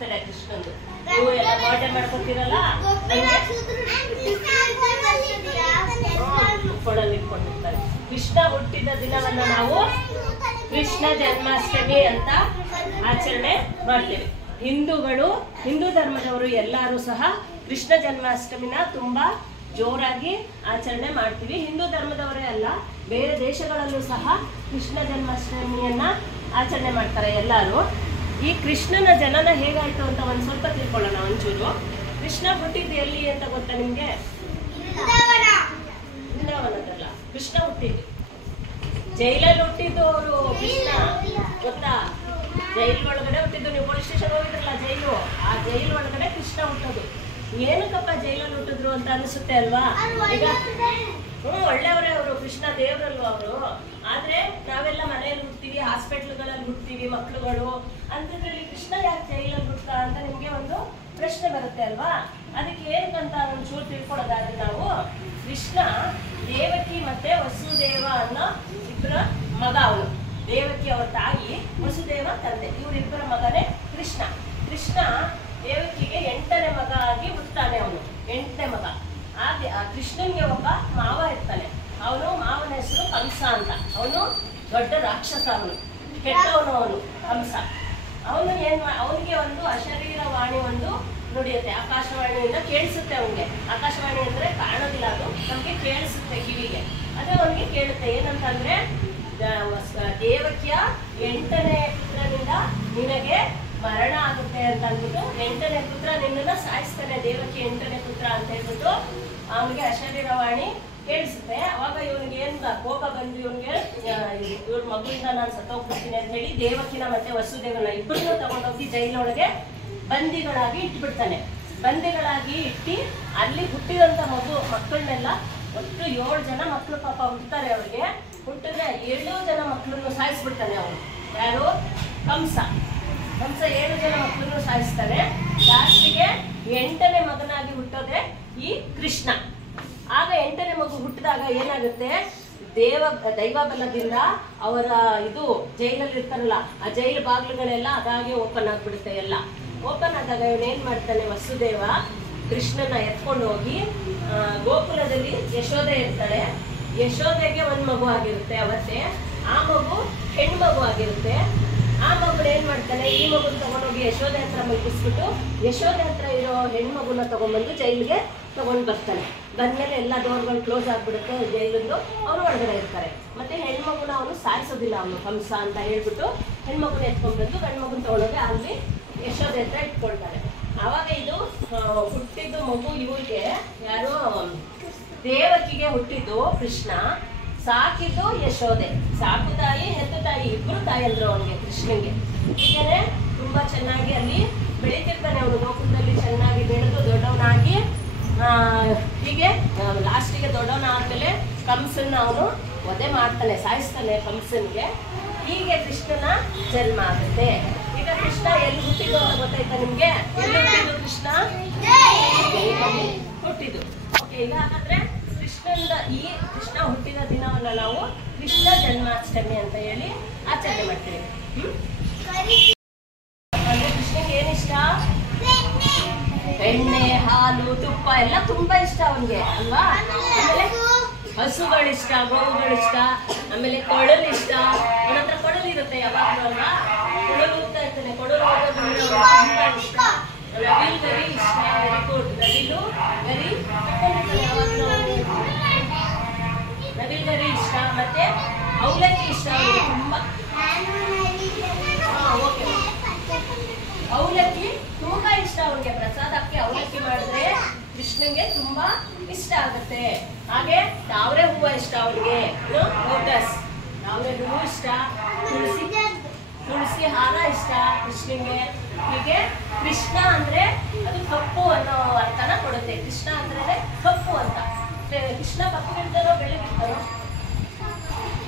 Birthday ಕೃಷ್ಣಂದು. ನೀವು ಎಲ್ಲ birthday ಮಾಡ್ಕೊತೀರಲ್ಲ, ಇಟ್ಕೊಂಡಿರ್ತಾರೆ. ಕೃಷ್ಣ ಹುಟ್ಟಿದ ದಿನವನ್ನ ನಾವು ಕೃಷ್ಣ ಜನ್ಮಾಷ್ಟಮಿ ಅಂತ ಆಚರಣೆ ಮಾಡ್ತೇವೆ. ಹಿಂದೂ ಧರ್ಮದವರು ಎಲ್ಲರೂ ಸಹ ಕೃಷ್ಣ ಜನ್ಮಾಷ್ಟಮಿನ ತುಂಬಾ ಜೋರಾಗಿ ಆಚರಣೆ ಮಾಡ್ತೀವಿ. ಹಿಂದೂ ಧರ್ಮದವರೇ ಅಲ್ಲ, ಬೇರೆ ದೇಶಗಳಲ್ಲೂ ಸಹ ಕೃಷ್ಣ ಜನ್ಮಾಷ್ಟಮಿಯನ್ನ ಆಚರಣೆ ಮಾಡ್ತಾರೆ ಎಲ್ಲರೂ. ಈ ಕೃಷ್ಣನ ಜನನ ಹೇಗಾಯ್ತು ಅಂತ ಒಂದ್ ಸ್ವಲ್ಪ ತಿಳ್ಕೊಳ್ಳೋಣ ಒಂಚೂರು. ಕೃಷ್ಣ ಹುಟ್ಟಿದ್ದು ಎಲ್ಲಿ ಅಂತ ಗೊತ್ತಾ ನಿಮ್ಗೆ? ವೃಂದಾವನದಲ್ಲ, ಕೃಷ್ಣ ಹುಟ್ಟಿದ್ದು ಜೈಲಲ್ಲಿ ಹುಟ್ಟಿದ್ದು. ಅವರು ಕೃಷ್ಣ ಗೊತ್ತಾ? ಜೈಲ್ ಒಳಗಡೆ ಹುಟ್ಟಿದ್ದು. ನೀವು ಪೊಲೀಸ್ ಸ್ಟೇಷನ್ ಹೋಗಿದ್ರಲ್ಲ, ಜೈಲು, ಆ ಜೈಲ್ ಒಳಗಡೆ ಕೃಷ್ಣ ಹುಟ್ಟೋದು. ಏನಕ್ಕಪ್ಪ ಜೈಲಲ್ಲಿ ಹುಟ್ಟಿದ್ರು ಅಂತ ಅನಿಸುತ್ತೆ ಅಲ್ವಾ? ಈಗ ಒಳ್ಳೆಯವರೇ ಅವರು, ಕೃಷ್ಣ ದೇವರಲ್ವ ಅವರು. ಆದ್ರೆ ನಾವೆಲ್ಲ ಮನೆಯಲ್ಲಿ ಹುಡ್ತೀವಿ, ಹಾಸ್ಪಿಟ್ಲ್ಗಳಲ್ಲಿ ಹುಡ್ತೀವಿ ಮಕ್ಳುಗಳು. ಅಂಥದ್ರಲ್ಲಿ ಕೃಷ್ಣ ಯಾಕೆ ಜೈಲಲ್ಲಿ ಹುಡ್ತಾ ಅಂತ ನಿಮ್ಗೆ ಒಂದು ಪ್ರಶ್ನೆ ಬರುತ್ತೆ ಅಲ್ವಾ? ಅದಕ್ಕೆ ಏನಕ್ಕಂತ ಒಂಚೂರು ತಿಳ್ಕೊಳ್ಳೋದಾದ್ರೆ, ನಾವು ಕೃಷ್ಣ ದೇವಕಿ ಮತ್ತೆ ವಸುದೇವ ಅನ್ನೋ ಇಬ್ಬರ ಮಗ. ಅವನು ದೇವಕಿ ಅವ್ರ ತಾಯಿ, ವಸುದೇವ ತಂದೆ. ಇವರಿಬ್ಬರ ಮಗನೇ ಕೃಷ್ಣ. ಕೃಷ್ಣ ದೇವಕಿಗೆ 8ನೇ ಮಗ ಆಗಿ ಹುಟ್ಟುತ್ತಾನೆ. ಅವನು 8ನೇ ಮಗ. ಆ ಕೃಷ್ಣನ್ಗೆ ಒಬ್ಬ ಮಾವ ಇರ್ತಾನೆ. ಅವನು ಮಾವನ ಹೆಸರು ಕಂಸ ಅಂತ. ಅವನು ದೊಡ್ಡ ರಾಕ್ಷಸ, ಅವನು ಕೆಟ್ಟವನು, ಅವನು ಕಂಸ. ಅವನಿಗೆ ಒಂದು ಅಶರೀರವಾಣಿ ಒಂದು ನುಡಿಯುತ್ತೆ, ಆಕಾಶವಾಣಿಯಿಂದ ಕೇಳಿಸುತ್ತೆ ಅವನಿಗೆ. ಆಕಾಶವಾಣಿ ಅಂದ್ರೆ ಕಾಣೋದಿಲ್ಲ, ಅದು ನಮ್ಗೆ ಕೇಳಿಸುತ್ತೆ ಕಿವಿಗೆ. ಅದೇ ಅವನಿಗೆ ಕೇಳುತ್ತೆ. ಏನಂತಂದ್ರೆ, ದೇವಕಿಯ 8ನೇ ಪುತ್ರನಿಂದ ನಿನಗೆ ಮರಣ ಆಗುತ್ತೆ ಅಂತ ಅಂದ್ಬಿಟ್ಟು, 8ನೇ ಪುತ್ರ ನಿನ್ನನ್ನ ಸಾಯಿಸ್ತಾನೆ, ದೇವಕಿ 8ನೇ ಪುತ್ರ ಅಂತ ಹೇಳ್ಬಿಟ್ಟು ಅವನಿಗೆ ಅಶರೀರವಾಣಿ ಕೇಳಿಸುತ್ತೆ. ಅವಾಗ ಇವನಿಗೆ ಏನ್ ಕೋಪ ಬಂದು ಇವನಿಗೆ ಇವ್ರ ಮಗುವಿಂದ ನಾನು ಸತ್ತೋಗ್ಬಿಡ್ತೀನಿ ಅಂತ ಹೇಳಿ ದೇವಕಿನ ಮತ್ತೆ ವಸುದೇವನ ಇಬ್ಬರನ್ನೂ ತಗೊಂಡೋಗಿ ಜೈಲೊಳಗೆ ಬಂದಿಗಳಾಗಿ ಇಟ್ಬಿಡ್ತಾನೆ. ಬಂದಿಗಳಾಗಿ ಇಟ್ಟು ಅಲ್ಲಿ ಹುಟ್ಟಿದಂತ ಮಕ್ಕಳನ್ನೆಲ್ಲ, ಒಟ್ಟು 7 ಜನ ಮಕ್ಕಳು ಪಾಪ ಹುಟ್ಟುತ್ತಾರೆ. ಅವ್ರಿಗೆ ಹುಟ್ಟಿದ್ರೆ 7 ಜನ ಮಕ್ಕಳನ್ನು ಸಾಯಿಸ್ಬಿಡ್ತಾನೆ ಅವನು. ಯಾರು? ಕಂಸ 7 ಜನ ಮಕ್ಕಳನ್ನು ಸಾಯಿಸ್ತಾನೆ. ಲಾಸ್ಟಿಗೆ 8ನೇ ಮಗನಾಗಿ ಹುಟ್ಟೋದೆ ಈ ಕೃಷ್ಣ. ಆಗ 8ನೇ ಮಗು ಹುಟ್ಟಿದಾಗ ಏನಾಗುತ್ತೆ, ದೈವ ಬಲದಿಂದ ಅವರ ಇದು ಜೈಲಲ್ಲಿ ಇರ್ತಾರಲ್ಲ, ಆ ಜೈಲು ಬಾಗಿಲುಗಳೆಲ್ಲ ಅದಾಗೆ ಓಪನ್ ಆಗ್ಬಿಡುತ್ತೆ. ಎಲ್ಲ ಓಪನ್ ಆದಾಗ ಇವನೇನ್ ಮಾಡ್ತಾನೆ, ವಸುದೇವ ಕೃಷ್ಣನ ಎತ್ಕೊಂಡು ಹೋಗಿ ಗೋಕುಲದಲ್ಲಿ ಯಶೋದೆ ಇರ್ತಾಳೆ. ಯಶೋದೆಗೆ ಒಂದು ಮಗು ಆಗಿರುತ್ತೆ ಅವತ್ತೇ. ಆ ಮಗು ಹೆಣ್ಮಗು ಆಗಿರುತ್ತೆ. ಆ ಮಗುನ ಏನ್ ಮಾಡ್ತಾನೆ, ಈ ಮಗುನ ತಗೊಂಡೋಗಿ ಯಶೋದೆ ಹತ್ರ ಮಲಗಿಸ್ಬಿಟ್ಟು ಯಶೋದೆ ಹತ್ರ ಇರೋ ಹೆಣ್ಮಗುನ ತಗೊಂಡ್ಬಂದು ಜೈಲಿಗೆ ತಗೊಂಡ್ ಬರ್ತಾನೆ. ಬಂದ್ಮೇಲೆ ಎಲ್ಲ ಡೋರ್ಗಳು ಕ್ಲೋಸ್ ಆಗ್ಬಿಡುತ್ತೆ ಜೈಲಿಂದು. ಅವರು ಒಳಗಡೆ ಇರ್ತಾರೆ. ಮತ್ತೆ ಹೆಣ್ಮಗುನ ಅವನು ಸಾಯಿಸೋದಿಲ್ಲ, ಅವನು ಕಂಸ ಅಂತ ಹೇಳ್ಬಿಟ್ಟು ಹೆಣ್ಮಗುನ ಎತ್ಕೊಂಡ್ಬಂದು ಗಂಡ್ಮಗುನ ತಗೊಂಡೋಗಿ ಅಲ್ಲಿ ಯಶೋದೆ ಹತ್ರ ಇಟ್ಕೊಳ್ತಾರೆ. ಆವಾಗ ಇದು ಹುಟ್ಟಿದ್ದು ಮಗು ಇವ್ರಿಗೆ, ಯಾರು ದೇವಕಿಗೆ ಹುಟ್ಟಿದ್ದು ಕೃಷ್ಣ, ಸಾಕಿದ್ದು ಯಶೋದೆ. ಸಾಕು ತಾಯಿ ಹೆತ್ತು ತಾಯಿ ಇಬ್ರು ತಾಯಿ ಅಂದ್ರು ಅವನಿಗೆ, ಕೃಷ್ಣನ್ಗೆ. ಹೀಗೇನೆ ತುಂಬಾ ಚೆನ್ನಾಗಿ ಅಲ್ಲಿ ಬೆಳೀತಿರ್ತಾನೆ ಅವನು. ಗೋಕುಲದಲ್ಲಿ ಚೆನ್ನಾಗಿ ಬೆಳೆದು ದೊಡ್ಡವನಾಗಿ, ಹೀಗೆ ಲಾಸ್ಟಿಗೆ ದೊಡ್ಡವನಾದ್ಮೇಲೆ ಕಂಸನ್ನ ಅವನು ವಧೆ ಮಾಡ್ತಾನೆ, ಸಾಯಿಸ್ತಾನೆ ಕಂಸನ್ಗೆ. ಹೀಗೆ ಕೃಷ್ಣನ ಜನ್ಮ ಆಗುತ್ತೆ. ಈಗ ಕೃಷ್ಣ ಎಲ್ಲಿ ಹುಟ್ಟಿದ್ದು ಅಂತ ಗೊತ್ತಾಯ್ತಾ ನಿಮ್ಗೆ? ಎಲ್ಲಿ ಹುಟ್ಟಿದ್ದು ಕೃಷ್ಣ? ಹುಟ್ಟಿದ್ದು. ಓಕೆ, ಈಗ ಹಾಗಾದ್ರೆ ಈ ಕೃಷ್ಣ ಹುಟ್ಟಿದ ದಿನವನ್ನ ನಾವು ಕೃಷ್ಣ ಜನ್ಮಾಷ್ಟಮಿ ಅಂತ ಹೇಳಿ ಆಚರಣೆ ಮಾಡ್ತೀವಿ. ಅಂದ್ರೆ ಕೃಷ್ಣಗೆ ಏನಿಷ್ಟ? ಬೆಣ್ಣೆ, ಹಾಲು, ತುಪ್ಪ ಎಲ್ಲ ತುಂಬಾ ಇಷ್ಟ ಅವನ್ಗೆ ಅಲ್ವಾ? ಆಮೇಲೆ ಹಸುಗಳಿಷ್ಟ, ಗೋವುಗಳಿಷ್ಟ, ಆಮೇಲೆ ಕೊಳಲು ಇಷ್ಟ. ಅವನ ಹತ್ರ ಕೊಳಲು ಇರುತ್ತೆ ಯಾವಾಗಲೂ ಅಲ್ವಾ? ಕೊಳಲು ಹೋಗ್ತಾ ಇರ್ತಾನೆ. ಕೊಳಲು ತುಂಬಾ ಇಷ್ಟ. ನವಿಲು ಗರಿ ಇಷ್ಟ. Very good. ನವಿಲು ಗರಿ ಯಾವಾಗಲೂ ನವಿಲು ಗರಿ ಇಷ್ಟ. ಮತ್ತೆ ಅವಲಕ್ಕಿ ಇಷ್ಟ ಅವನಿಗೆ ತುಂಬಾ. ಓಕೆ, ಅವಲಕ್ಕಿ ತುಂಬಾ ಇಷ್ಟ ಅವನಿಗೆ. ಪ್ರಸಾದಕ್ಕೆ ಅವಲಕ್ಕಿ ಮಾಡಿದ್ರೆ ಕೃಷ್ಣನ್ಗೆ ತುಂಬಾ ಇಷ್ಟ ಆಗುತ್ತೆ. ಹಾಗೆ ತಾವರೆ ಹೂವು ಇಷ್ಟ ಅವನಿಗೆ, ಲೋಟಸ್ ತಾವರೆ ಹೂವು ಇಷ್ಟ. ತುಳಸಿ ಹಾರ ಇಷ್ಟ ಕೃಷ್ಣನ್ಗೆ. ಹೀಗೆ ಕೃಷ್ಣ ಅಂದ್ರೆ ಅದು ಕಪ್ಪು ಅನ್ನೋ ಅರ್ಥನ ಕೊಡುತ್ತೆ. ಕೃಷ್ಣ ಅಂದ್ರೆ ಕಪ್ಪು ಅಂತ. ಕೃಷ್ಣ ಕಪ್ಪು ಬೆಳಗಿರ್ತಾರೋ?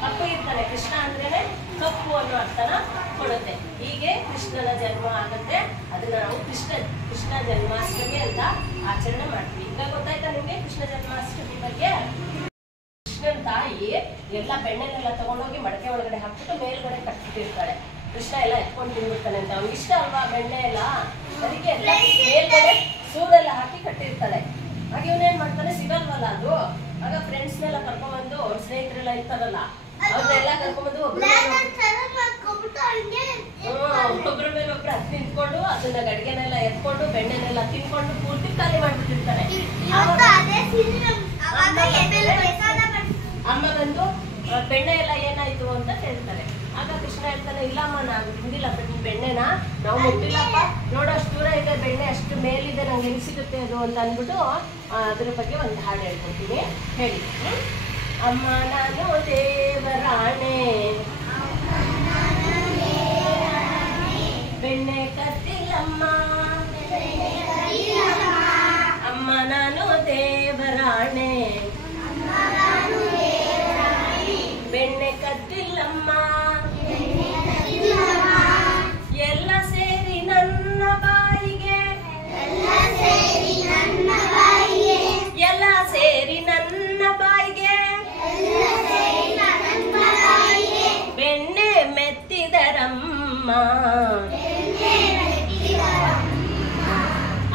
ಕಪ್ಪು ಇರ್ತಾನೆ. ಕೃಷ್ಣ ಅಂದ್ರೇನೆ ಕಪ್ಪು ಅನ್ನೋ ಅರ್ಥನ ಕೊಡುತ್ತೆ. ಹೀಗೆ ಕೃಷ್ಣನ ಜನ್ಮ ಆಗುತ್ತೆ. ಅದನ್ನ ನಾವು ಕೃಷ್ಣ ಜನ್ಮಾಷ್ಟಮಿ ಅಂತ ಆಚರಣೆ ಮಾಡ್ತೀವಿ. ಈಗ ಗೊತ್ತಾಯ್ತಾ ನಿಮ್ಗೆ ಕೃಷ್ಣ ಜನ್ಮಾಷ್ಟಮಿ ಬಗ್ಗೆ? ಕೃಷ್ಣನ ತಾಯಿ ಎಲ್ಲ ಬೆಣ್ಣೆನೆಲ್ಲ ತಗೊಂಡೋಗಿ ಮಡಕೆ ಒಳಗಡೆ ಹಾಕ್ಬಿಟ್ಟು ಮೇಲ್ಗಡೆ ಕಟ್ಬಿಟ್ಟಿರ್ತಾಳೆ. ಕೃಷ್ಣ ಕೃಷ್ಣ ಎಲ್ಲ ಎತ್ಕೊಂಡು ತಿಂದ್ಬಿಡ್ತಾನೆ ಅಂತ. ಅವ್ನಿಗೆ ಇಷ್ಟ ಅಲ್ವಾ ಬೆಣ್ಣೆ ಎಲ್ಲ, ಅದಕ್ಕೆ ಎಲ್ಲ ಮೇಲ್ಗಡೆ ಸೂರೆಲ್ಲ ಹಾಕಿ ಕಟ್ಟಿರ್ತಾಳೆ. ಹಾಗೆ ಇವನೇನ್ ಮಾಡ್ತಾನೆ, ಸಿಗಲ್ವಲ್ಲ ಅದು, ಆಗ ಫ್ರೆಂಡ್ಸ್ನೆಲ್ಲ ಕರ್ಕೊಂಡ್ಬಂದು ಅವ್ರ ಸ್ನೇಹಿತರೆಲ್ಲ ಇರ್ತಾರಲ್ಲ ಅವ್ರನ್ನೆಲ್ಲ ಕರ್ಕೊಂಡ್ಬಂದು ಒಬ್ಬೊಬ್ರ ಮೇಲೆ ಒಬ್ರು ಹತ್ತು ನಿಂತ್ಕೊಂಡು ಅದನ್ನ ಗಡಿಗೆನೆಲ್ಲ ಎತ್ಕೊಂಡು ಬೆಣ್ಣೆನೆಲ್ಲ ತಿನ್ಕೊಂಡು ಪೂರ್ತಿ ಖಾಲಿ ಮಾಡ್ಬಿಟ್ಟಿರ್ತಾರೆ. ಅಮ್ಮ ಬಂದು ಬೆಣ್ಣೆ ಎಲ್ಲ ಏನಾಯ್ತು ಅಂತ ಹೇಳ್ತಾರೆ. ಆಗ ಕೃಷ್ಣ ಹೇಳ್ತಾನೆ, ಇಲ್ಲಮ್ಮ ನಾನು ತಿಂದಿಲ್ಲ ಬೆಣ್ಣೆನ, ನಾವು ಮುಟ್ಟಿಲ್ಲಪ್ಪ, ನೋಡೋ ಅಷ್ಟು ದೂರ ಇದೆ ಬೆಣ್ಣೆ, ಅಷ್ಟು ಮೇಲಿದೆ, ನಂಗೆ ಹೆಂಗ್ ಸಿಗುತ್ತೆ ಅದು ಅಂತ ಅಂದ್ಬಿಟ್ಟು ಅದ್ರ ಬಗ್ಗೆ ಒಂದು ಹಾಡು ಹೇಳ್ಕೊತೀನಿ, ಹೇಳಿ. ಅಮ್ಮ ನಾನು ದೇವರಾಣೆ ಬೆಣ್ಣೆ ಕದ್ದಿಲ್ಲಮ್ಮ, ಅಮ್ಮ ನಾನು ದೇವರಾಣೆ ಬೆಣ್ಣೆ ಕದ್ದಿಲ್ಲಮ್ಮ, ಎಲ್ಲ ಸೇರಿ ನನ್ನ ಬಾಯಿಗೆ, ಎಲ್ಲ ಸೇರಿ ನನ್ನ ಬಾಯಿಗೆ ಬೆಣ್ಣೆ ಮೆತ್ತಿದರಮ್ಮ,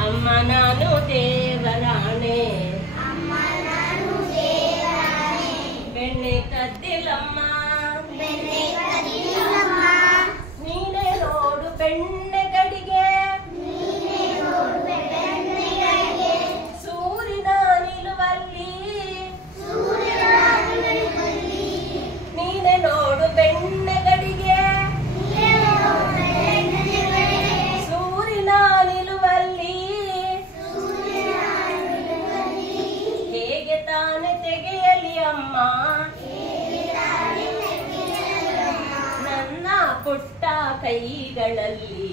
ಅಮ್ಮ ನಾನು ದೇವರಾಣೆ ಬೆಣ್ಣೆ ಕದ್ದಿಲ್ಲಮ್ಮ, ನೀನೇ ನೋಡು ಬೆಣ್ಣೆ ಗಡಿಗೆ ಸೂರಿನ ನಿಲುವಲ್ಲಿ, ನೀನೇ ನೋಡು ಬೆಣ್ಣೆ ಗಡಿಗೆ ಸೂರಿನ ನಿಲುವಲ್ಲಿ, ಹೇಗೆ ತಾನೆ ತೆಗೆಯಲಿ ಅಮ್ಮ ನನ್ನ ಪುಟ್ಟ ಕೈಗಳಲ್ಲಿ,